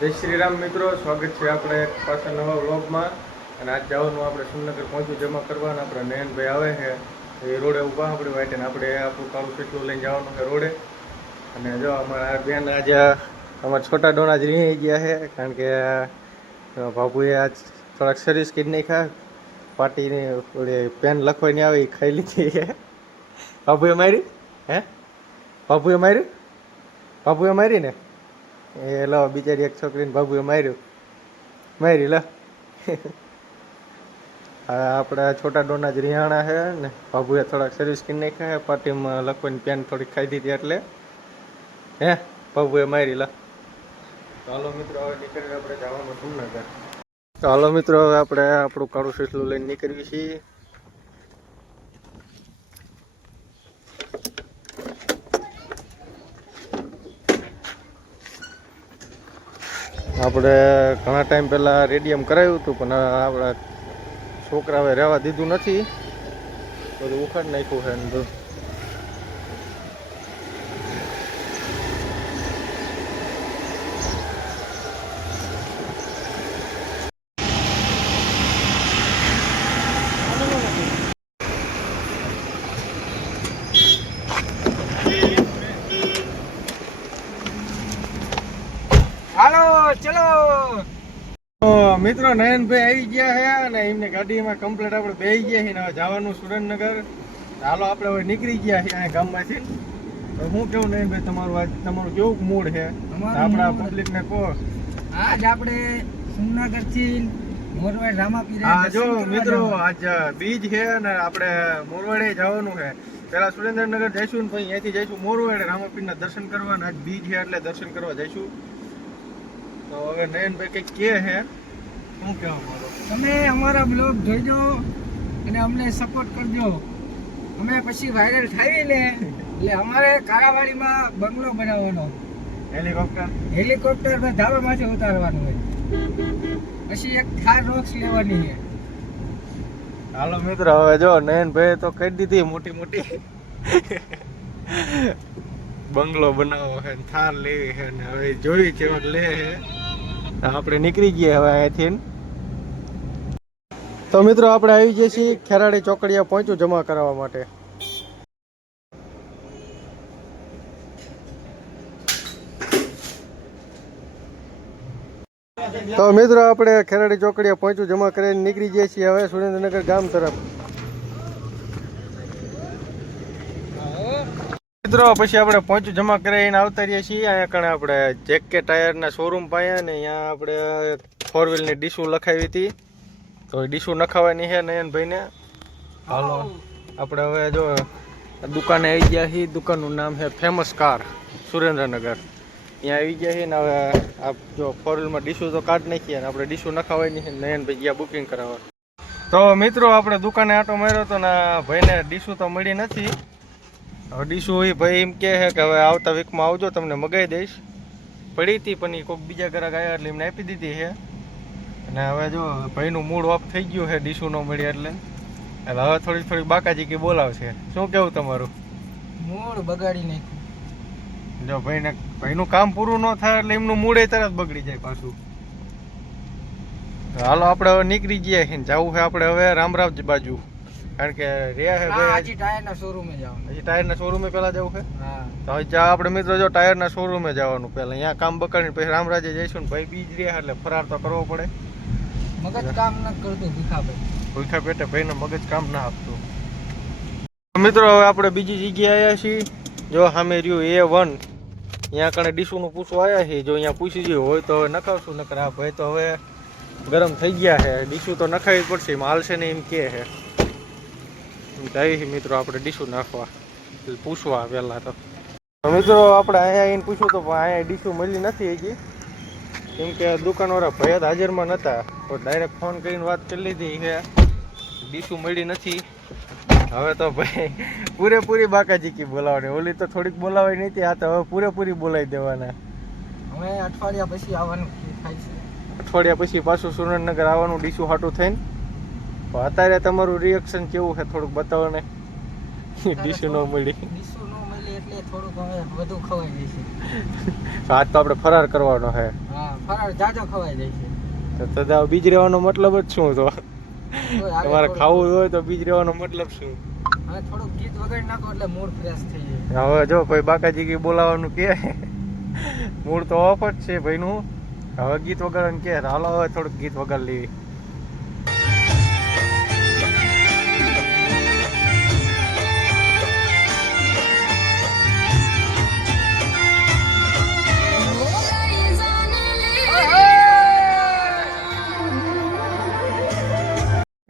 જય શ્રી રામ મિત્રો, સ્વાગત છે આપણે એક પાછા નવા વ્લોગમાં. અને આજ જવાનું આપણે સુરનગર પહોંચ્યું જમા કરવાના. આપણે નયનભાઈ આવે છે એ રોડે ઊભા આપણી વાટે ને આપણે આપણું કાળું સીટલું લઈને જવાનું છે રોડે. અને જો અમારા બેન આજે અમારા છોટા ડોણા જ રહી ગયા છે, કારણ કે બાબુએ આજ થોડાક સર્વિસ કરી નાખ્યા. પાર્ટીની ઓલી પેન લખવાની આવે એ ખાઈ લીધી છે. બાબુએ મારી બાબુએ મારી ને એ લો બિચારી એક છોકરીને બાબુએ મારી લો. આપણા છોટા ડોના જ રિહાણા છે ને બાબુએ થોડાક સર્વિસ કરી નાખ્યા છે. પાર્ટીમાં લખવાની પેન થોડીક ખાઈ દીધી એટલે બાબુએ મારી લો. ચાલો મિત્રો, હવે નીકળીએ આપણે જવાનું સુરનગર. ચાલો મિત્રો, હવે આપણે આપણું કાળું સીટલું લઈને નીકળીએ છીએ. આપણે ઘણા ટાઈમ પહેલાં રેડિયમ કરાવ્યું હતું, પણ આપણા છોકરાઓએ રહેવા દીધું નથી, બધું ઉખાડી નાખ્યું છે ને બધું. હાલો ચલો મિત્રો, નયનભાઈ આવી ગયા છે અને એમની ગાડીમાં કમ્પ્લીટ આપણે બેસી ગયા છીએ. હવે જવાનું સુરેન્દ્રનગર. હાલો આપણે હવે નીકળી ગયા છીએ અહીંયા ગામમાંથી. તો હું કેવું નયનભાઈ, તમારું કેવું મૂડ છે આપણા પબ્લિકને કહો. આજ આપણે સુરનગર થી મોરવાડ રામાપીર. હા જો મિત્રો, આજ બીજ છે અને આપણે મોરવાડે જવાનું છે. પેલા સુરેન્દ્રનગર જઈશું ને પછી અહીંયાથી જઈશું મોરવાડે રામાપીરના દર્શન કરવા. આજ બીજ છે એટલે દર્શન કરવા જઈશું. તો હવે નયનભાઈ કંઈક કે છે, શું કહેવા માંગો? તમે અમારા બ્લોગ જોઈજો અને અમને સપોર્ટ કરજો. અમે પછી વાયરલ થાય ને એટલે અમારે કારાવાડીમાં બંગલો બનાવવાનો, હેલિકોપ્ટર ધાબામાંથી ઉતારવાનું હોય, પછી એક થાર રોક્સ લેવાની છે. હાલો મિત્રો, હવે જો નયનભાઈ તો કહી દીધી મોટી મોટી બંગલો બનાવો છે, થાર લેવી છે ને હવે જોઈ કેવો લે છે. આપણે નીકળી ગયા હવે અહીંયાથી. તો મિત્રો, આપણે આવી જઈએ છીએ ખેરાડી ચોકડીયા પહોંચ્યું જમા કરાવવા માટે. તો મિત્રો, આપણે ખેરાડી ચોકડીયા પહોંચ્યું જમા કરીને નીકળી જઈએ છીએ હવે સુરેન્દ્રનગર ગામ તરફ. મિત્રો, પછી આપણે પહોંચ્યું જમા કરીને આવતા રહીએ છીએ. અહીંયા કણે આપણે જેકે ટાયરના શોરૂમ પાયા ને અહીંયા આપણે 4 વ્હીલની ડીશું લખાવી હતી, તો એ ડીશું નખાવાની છે નયનભાઈને. હાલો આપણે હવે જો દુકાને આવી ગયા છીએ. દુકાનનું નામ છે ફેમસ કાર સુરેન્દ્રનગર. અહીંયા આવી ગયા છીએ ને હવે આ જો 4 વ્હીલમાં ડીશું તો કાઢ નાખીએ ને આપણે ડીશું નખાવાની છે. નયનભાઈ ગયા બુકિંગ કરાવવા. તો મિત્રો, આપણે દુકાને આટો માર્યો હતો ને ભાઈને ડીશું તો મળી નથી. હવે ડીશું એ ભાઈ એમ કહે છે કે હવે આવતા વીકમાં આવજો, તમને મગાવી દઈશ. પડી હતી પણ એ કોઈક બીજા ગ્રાહક આવ્યા એટલે એમને આપી દીધી છે. અને હવે જો ભાઈનું મૂડ ઓફ થઈ ગયું છે ડીશું ન મળી એટલે હવે થોડીક બાકાજી કે બોલાવશે. શું કેવું તમારું? મૂળ બગાડી નાખ્યું. જો ભાઈનું કામ પૂરું ન થાય એટલે એમનું મૂડ તરત બગડી જાય પાછું. હાલો આપણે હવે નીકળી ગયા છીએ. જવું છે આપણે હવે રામરાવ બાજુ, કારણ કે રહ્યા છે ભાઈ હજી ટાયરના શોરૂમે જવાનું. હજી ટાયરના શોરૂમે પહેલા જવું છે. હા, તો હવે આપણે મિત્રો જો ટાયરના શોરૂમે જવાનું પહેલા અહીંયા કામ બકાડીને પછી રામરાજે જઈશું ને ભાઈ બીજ રહ્યા એટલે ફરાર તો કરવો પડે. મગજ કામ ન કરતું ભૂખા પેટે ભાઈને મગજ કામ ના આપતું. મિત્રો, હવે આપણે બીજી જગ્યાએ આવ્યા છીએ. જો સામે રહ્યું A1, અહીંયા કણે ડીશુનું પૂછવા આવ્યા છીએ. જો અહીંયા પૂછી ગયું હોય તો હવે નખાવશું, નકર આ ભાઈ તો હવે ગરમ થઈ ગયા છે. ડીશું તો નખાવી પડશે, એમાં હાલશે ને એમ કહે છે. જઈએ મિત્રો આપણે ડીશું નાખવા, પૂછવા પહેલાં તો. મિત્રો, આપણે અહીંયા આવીને પૂછ્યું તો અહીંયા ડીશું મળી નથી હજી, કેમ કે દુકાનવાળા ભાઈ હાજરમાં નહોતા. તો ડાયરેક્ટ ફોન કરીને વાત કરી લીધી કે ડીશું મળી નથી. હવે તો ભાઈ પૂરેપૂરી બાકાજીકી બોલાવવાની. ઓલી તો થોડીક બોલાવાય નહીં, આ તો હવે પૂરેપૂરી બોલાવી દેવાના. હવે અઠવાડિયા પછી આવવાનું થાય છે. અઠવાડિયા પછી પાછું સુરેન્દ્રનગર આવવાનું ડીશું હાટું થઈને. અત્યારે તમારું રિએક્શન કેવું છે થોડુંક બતાવો ને. ડીશું ન મળી ડીશું ન મળી એટલે થોડુંક હવે વધુ ખવાઈ જશે. તો આજ તો આપણે ફરાર કરવાનો છે. હા, ફરાળ જાજો ખવાઈ જશે. તો તો બીજ રહેવાનો મતલબ જ શું? તો તોય હાલે તમારે થોડુંક. ખાવું હોય તો બીજ રહેવાનો મતલબ શું? હવે થોડુંક ગીત વગાડી નાખો એટલે મૂડ ફ્રેશ થઈ જાય. હવે જો ભાઈ બાકાજી કી બોલાવાનું કે મૂળ તો ઓફ જ છે ભાઈનું. હવે ગીત વગાડવાનું કે હાલો હવે થોડુંક ગીત વગાડી લેવી.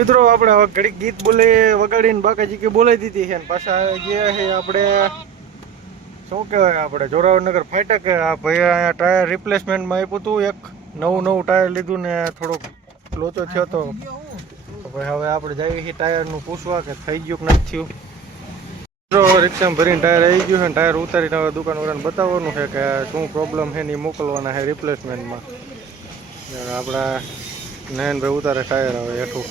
મિત્રો આપણે હવે ઘડીક ગીત બોલે વગાડીને બાકાજી કે બોલાવી દીધી છે ને પાછા ગયા છે આપણે શું કહેવાય આપણે જોરાવરનગર ફાટક. આ ભાઈ અહીંયા ટાયર રિપ્લેસમેન્ટમાં આપ્યું હતું, એક નવું ટાયર લીધું ને થોડોક લોચો થયો તો ભાઈ હવે આપણે જઈએ છીએ ટાયરનું પૂછવા કે થઈ ગયું કે નથી થયું. મિત્રો રિક્ષામાં ભરીને ટાયર આવી ગયું છે ને ટાયર ઉતારીને હવે દુકાનવાળાને બતાવવાનું છે કે શું પ્રોબ્લેમ છે ને એ મોકલવાના છે રિપ્લેસમેન્ટમાં. આપણા નયનભાઈ ઉતારે ટાયર હવે હેઠું.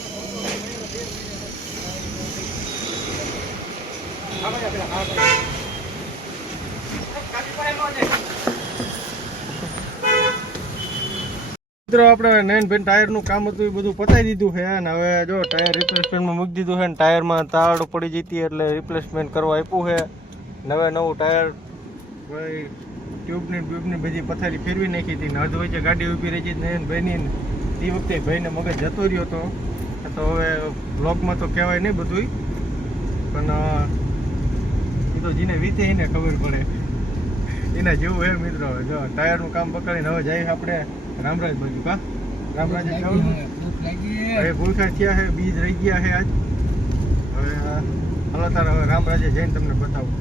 મિત્રો આપણે નયનભાઈ ટાયરનું કામ હતું એ બધું પતાવી દીધું છે અને હવે જો ટાયર રિપ્લેસમેન્ટમાં મૂકી દીધું છે ને ટાયરમાં તાળ પડી જતી એટલે રિપ્લેસમેન્ટ કરવા આપ્યું છે. નવું ટાયર ભાઈ ટ્યુબની બધી પથારી ફેરવી નાખી હતી ને અધ વચ્ચે ગાડી ઊભી રહી હતી નયનભાઈની. એ વખતે ભાઈને મગજ જતો રહ્યો હતો તો હવે બ્લોગમાં તો કહેવાય નહીં બધું, પણ એ તો જેને વીતે એને ખબર પડે એના જેવું હે. મિત્રો જો ટાયરનું કામ પકડીને હવે જઈએ આપણે રામરાજ બાજુ. કા રામરાજ હવે ભૂલખા થયા છે, બીજ રહી ગયા છે આજ. હવે હાલો તારે હવે રામરાજે જઈને તમને બતાવું.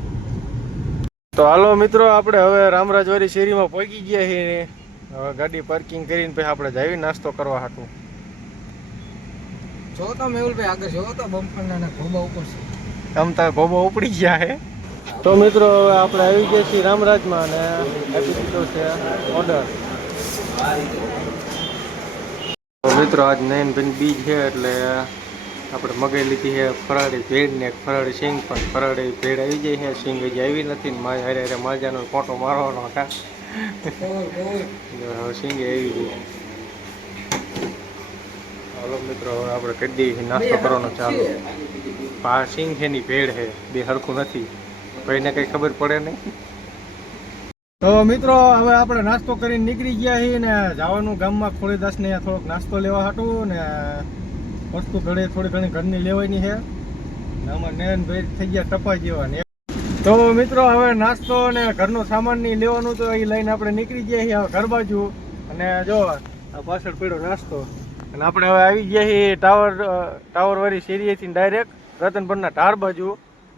તો હાલો મિત્રો આપણે હવે રામરાજવાળી શેરીમાં પહોંચી ગયા છીએ. હવે ગાડી પાર્કિંગ કરીને પછી આપણે જઈએ નાસ્તો કરવા હાટું. જો તો મેહુલભાઈ આગળ જો તો બમ્પરના ગોબા ઉપર છે. આમ તાર ગોબા ઉપડી ગયા છે. તો મિત્રો હવે આપણે આવી ગયા છીએ રામરાજમાં અને આપી દીધો છે ઓર્ડર. તો મિત્રો આજ નયનભાઈ બીજ છે એટલે આપણે મગાઈ લીધી છે ફરાળી ભેળ ને એક ફરાળી સિંગ. પણ ફરાળી ભેળ આવી જાય છે, સિંગ હજી આવી નથી ને હારે માજાનો ફોટો મારવાનો હતા. હવે સિંગે આવી ગઈ. હાલો મિત્રો હવે આપણે કરી દઈએ નાસ્તો કરવાનો ચાલુ. આ સિંગ છે ની ભેળ છે, બે હરખું નથી, ભાઈને કઈ ખબર પડે નહીં. તો મિત્રો હવે આપણે નાસ્તો કરીને નીકળી ગયા છીએ ને જવાનું ગામમાં ખોડીદાસ ને થોડોક નાસ્તો લેવા હાટું ને વસ્તુ થોડી ઘણી ઘરની લેવાની છે. આમાં નયનભાઈ થઈ ગયા ટપા જેવા ને. તો મિત્રો હવે નાસ્તો ને ઘરનો સામાન ની લેવાનું તો એ લઈને આપણે નીકળી ગયા છીએ હવે ઘર બાજુ. અને જો આ પાછળ પડ્યો નાસ્તો અને આપણે હવે આવી ગયા છીએ ટાવર વાળી શેરીએથી ડાયરેક્ટ રતનપરના ઢાર બાજુ.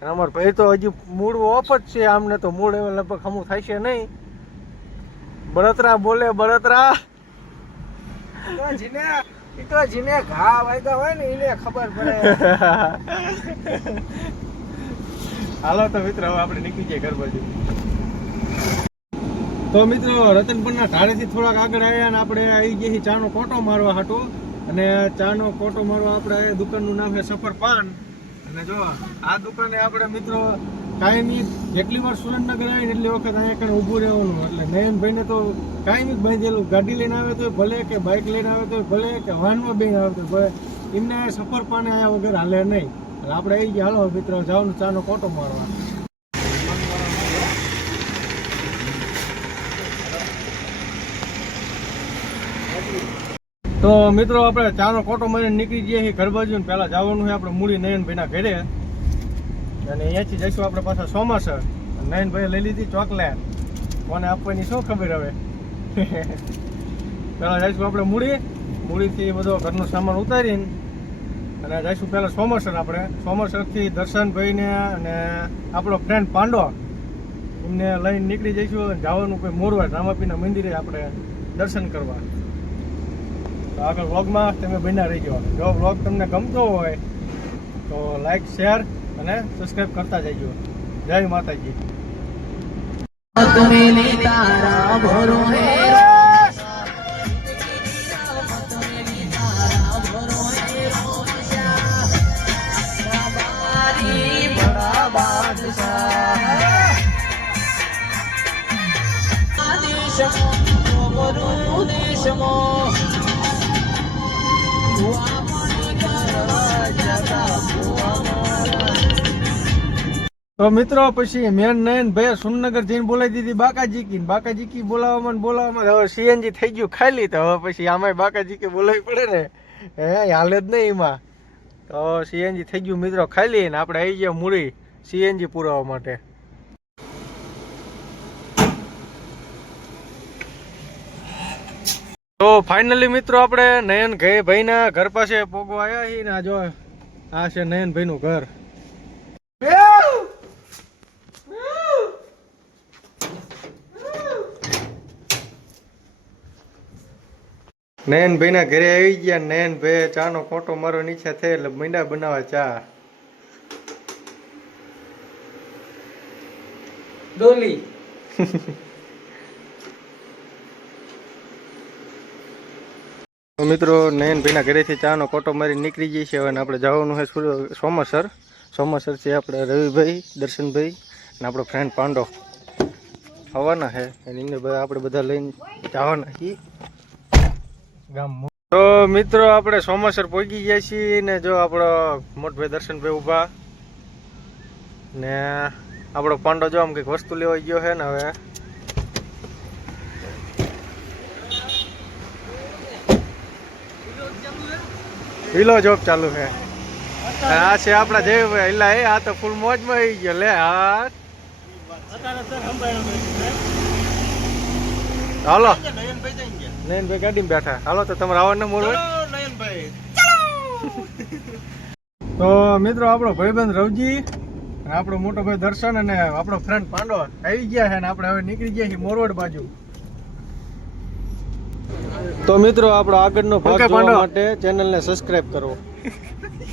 અને અમારા ભાઈ તો હજી મૂળ ઓફ જ છે, આમને તો મૂળ એવું લગભગ હમું થાય છે નહીં. બળતરા બોલે બળતરા. જેને ઘા વાગ્યા હોય ને એને ખબર પડે. હાલો તો મિત્રો હવે આપણે નીકળી જઈએ ઘર બાજુ. તો મિત્રો રતનપરના ઢાળેથી થોડાક આગળ આવ્યા અને આપણે આવી ગયા ચાનો કોટો મારવા હાટો. અને ચાનો કોટો મારવા આપણે દુકાનનું નામ છે સફર પાન. અને જો આ દુકાને આપણે મિત્રો કાયમી જેટલી વાર સુરેન્દ્રનગર આવીને એટલી વખત અહીંયા કણે ઊભું રહેવાનું. એટલે નયનભાઈને તો કાયમી જ બાંધેલું, ગાડી લઈને આવે તો ભલે કે બાઇક લઈને આવે તો ભલે કે વાહનમાં બેને આવે તો ભલે, એમને સફર પાને આવ્યા વગર હાલે નહીં. એટલે આપણે આવી ગયા હાલો મિત્રો જવાનું ચાનો કોટો મારવા. તો મિત્રો આપણે ચાનો કોટો મારીને નીકળી જઈએ છીએ ઘર બાજુ. પહેલાં જવાનું છે આપણે મૂળી નયનભાઈના ઘરે અને અહીંયાથી જઈશું આપણે પાછા સોમાસર. નયનભાઈએ લઈ લીધી ચોકલેટ, કોને આપવાની શું ખબર હવે. પહેલાં જઈશું આપણે મૂળીથી બધો ઘરનો સામાન ઉતારીને અને જઈશું પહેલાં સોમાસર. આપણે સોમાસરથી દર્શનભાઈને અને આપણો ફ્રેન્ડ પાંડો એમને લઈને નીકળી જઈશું. જવાનું કોઈ મોરવા રામાપીના મંદિરે આપણે દર્શન કરવા. તો આગળ વ્લોગમાં તમે બન્યા રહીજો. જો વ્લોગ તમને ગમતો હોય તો લાઈક શેર અને સબસ્ક્રાઈબ કરતા જજો. જય માતાજી. તો મિત્રો પછી મેન નયન ભાઈ સુરનગર જઈને બોલાવી દીધી બાકાજી કી બોલાવવામાં હવે સીએનજી થઈ ગયું ખાલી તો હવે પછી આમાં બાકાજી કે બોલાવી પડે ને હાલે જ નહીં એમાં તો સીએનજી થઈ ગયું મિત્રો ખાલી ને આપણે આવી ગયા મૂળી સીએનજી પુરાવા માટે તો ફાઇનલી મિત્રો આપણે નયન ભાઈના ઘર પાસે પોગો આવ્યા છીએ ને આ જો આ છે નયન ભાઈનું ઘર નયનભાઈ ના ઘરે આવી ગયા નયનભાઈ ચા નો કોટો મારો નીચે થઈ એટલે મીંડા બનાવવા ચા ડોલી તો મિત્રો નયનભાઈ ના ઘરેથી ચા નો કોટો મારી નીકળી જઈએ છીએ હવે આપણે જવાનું છે સોમાસર છે આપણે રવિભાઈ દર્શનભાઈ અને આપણો ફ્રેન્ડ પાંડો આવવાના છે એની ભાઈ આપણે બધા લઈને જવાના છીએ ગામ તો મિત્રો આપણે સોમાસર પહોંચી ગયા છીએ ને જો આપણો મોટભાઈ દર્શનભાઈ ઊભા ને આપણો પાંડો જો આમ કંઈક વસ્તુ લેવા ગયો છે ને હવે હીલો જોબ ચાલુ છે આ છે આપણા જયભાઈ હિલા એ આ તો ફૂલ મોજમાં આવી ગયો લે હા હાલો નયનભાઈ ગાડીમાં બેઠા હાલો તો તમારે આવવાના મોડ હોય તો મિત્રો આપણો ભાઈબંધ રવજી અને આપણો મોટો ભાઈ દર્શન અને આપણો ફ્રેન્ડ પાંડો આવી ગયા છે ને આપણે હવે નીકળી ગયા છીએ મોરવાડ બાજુ તો મિત્રો આપણો આગળનો ભાગ જોવા માટે ચેનલને સબસ્ક્રાઇબ કરો